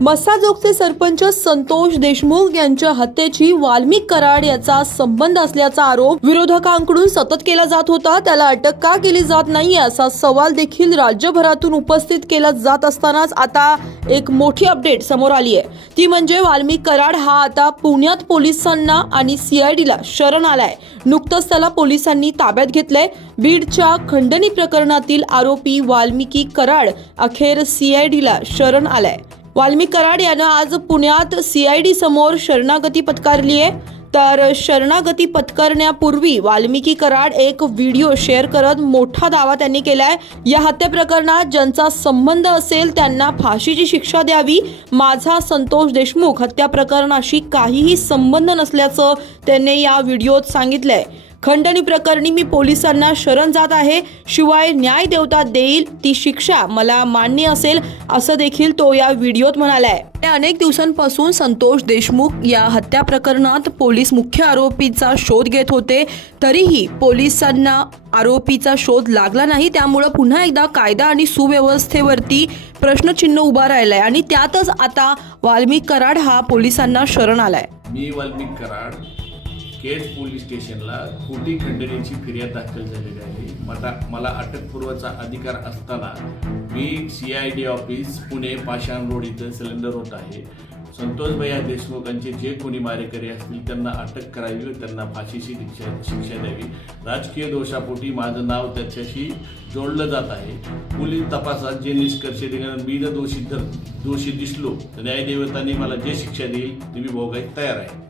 मस्साजोगचे सरपंच संतोष देशमुख यांच्या हत्येची वाल्मिक कराड याचा संबंध असल्याचा आरोप विरोधकांकडून सतत केला जात होता. त्याला अटक का केली जात नाही असा सवाल देखील राज्यभरातून उपस्थित केला जात असतानाच आता एक मोठी अपडेट समोर आली आहे. ती म्हणजे वाल्मिक कराड हा आता पुण्यात पोलिसांना आणि सीआयडीला शरण आलाय. नुकतंच त्याला पोलिसांनी ताब्यात घेतलंय. बीडच्या खंडणी प्रकरणातील आरोपी वाल्मिकी कराड अखेर सीआयडीला शरण आलाय. वाल्मी कराड यानं आज पुण्यात सीआयडी समोर शरणागती पत्कारली आहे. तर शरणागती पत्करण्यापूर्वी वाल्मिकी कराड एक व्हिडिओ शेअर करत मोठा दावा त्यांनी केलाय. या हत्या प्रकरणात ज्यांचा संबंध असेल त्यांना फाशीची शिक्षा द्यावी. माझा संतोष देशमुख हत्या प्रकरणाशी काहीही संबंध नसल्याचं त्यांनी या व्हिडिओत सांगितलंय. खंडणी प्रकरणी मी पोलिसांना शरण जात आहे. शिवाय न्याय देवता देईल ती शिक्षा मला मान्य असेल असं देखील तो या व्हिडिओत म्हणालाय. अनेक दिवसांपासून संतोष देशमुख या हत्या प्रकरणात पोलीस मुख्य आरोपीचा शोध घेत होते. तरीही पोलिसांना आरोपीचा शोध लागला नाही त्यामुळं पुन्हा एकदा कायदा आणि सुव्यवस्थेवरती प्रश्नचिन्ह उभा राहिलाय आणि त्यातच आता वाल्मिक कराड हा पोलिसांना शरण आलाय. मी वाल्मिक कराड केज पोलीस स्टेशनला खोटी खंडणीची फिर्याद दाखल झालेली आहे. मला मला अटकपूर्वाचा अधिकार असताना मी C I D office Pune Pashan road इथं सिलेंडर होत आहे. संतोष भैया देशमुखांचे जे कोणी मारेकरी असतील त्यांना अटक करावी व त्यांना फाशीची शिक्षा शिक्षा द्यावी. राजकीय दोषापोटी माझं नाव त्याच्याशी जोडलं जात आहे. पोलीस तपासात जे निष्कर्ष निघणार मी जर दोषी दोषी दिसलो तर न्यायदेवतांनी मला जे शिक्षा देईल ते मी भोगायला तयार आहे.